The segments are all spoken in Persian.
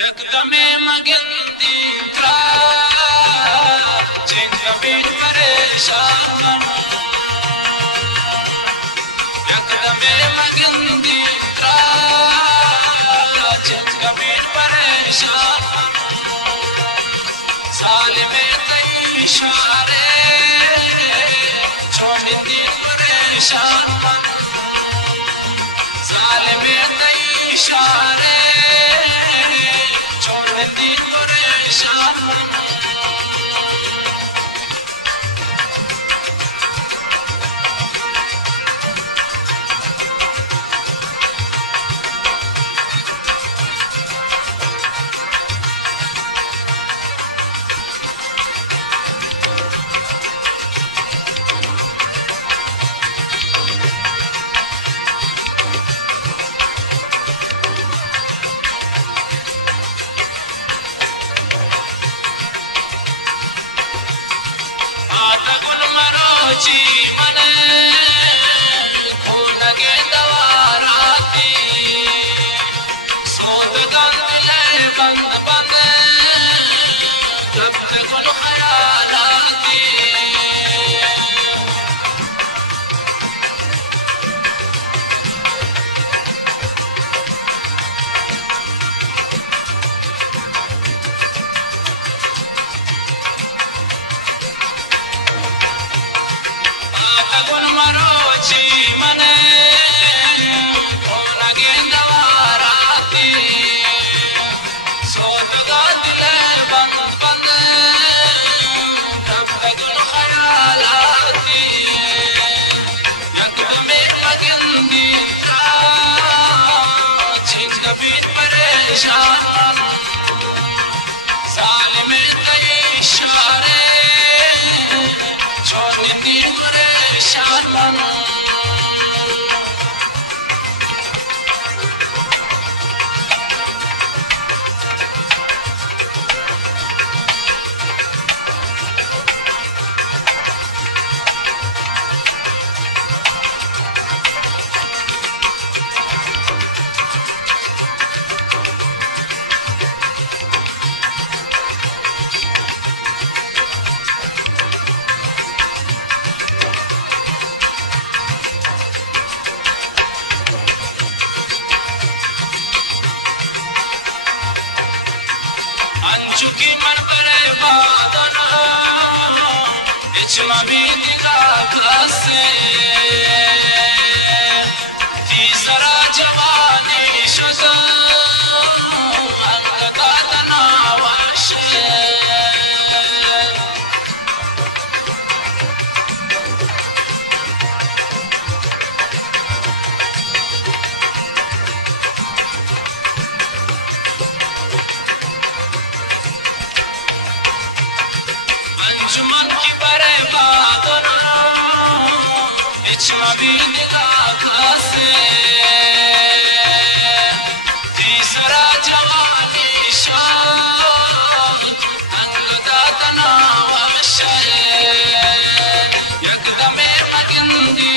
यकदमे मगंदी त्रा चिंकबी परेशान यकदमे मगंदी त्रा चिंकबी परेशान सालिमे कई इशारे छोड़ती परेशान सालिमे कई इशारे छोड़ती परेशान मरोची मने खून के दवाराती सोत गंदले बंद बंद तब गुल खयालाती मरोची मने खून के दवाराती सोत गंदले बंद बंद तब गुल खयालाती यकदमे मगंदी चिंकबी परेशान सालिमे कई इशारे छोड़ती परेशान अंजुकी मन बड़े बादन बिचमा भी निगाह से तीसरा जवानी शजा अंगदा तनावश अंजुमन की बड़े बादन बिचमा भी निगाह से तीसरा जवानी शान अंगदा तनावश यकदमे मगंदी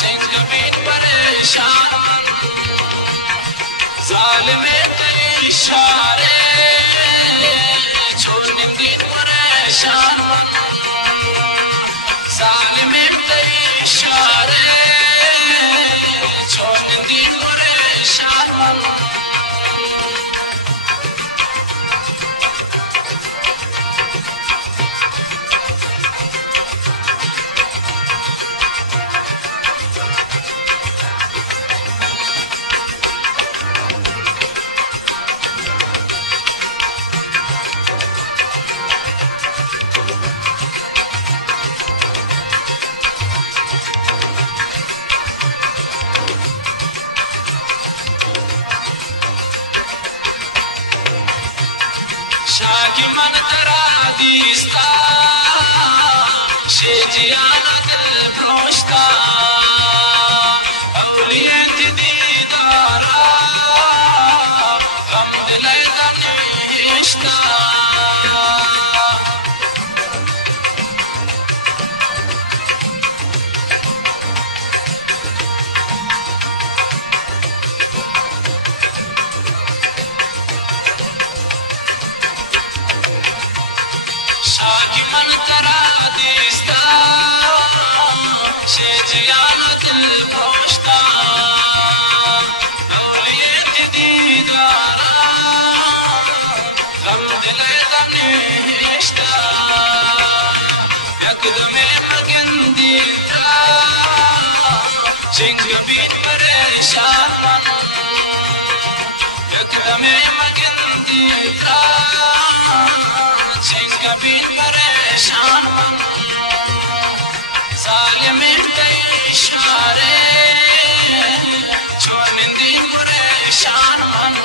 चिंकबी परेशान सालिमे कई इशारे छोड़ती परेशान सालिमे कई इशारे छोड़ती परेशान शाकी मन तरा दीस्ता शेजियाना दिल प्रोश्ता अवलियत दीदारा गम दिले दनिश्ता من ترى ديستا شجيان دل بروشتا أوليت ديدارا غم دل دمنيشتا يقدم مقنديتا شنك بيت بريشان من يقدم مقنديتا شنك بيت بريشان من ظالم اشاره چون دي بريشان من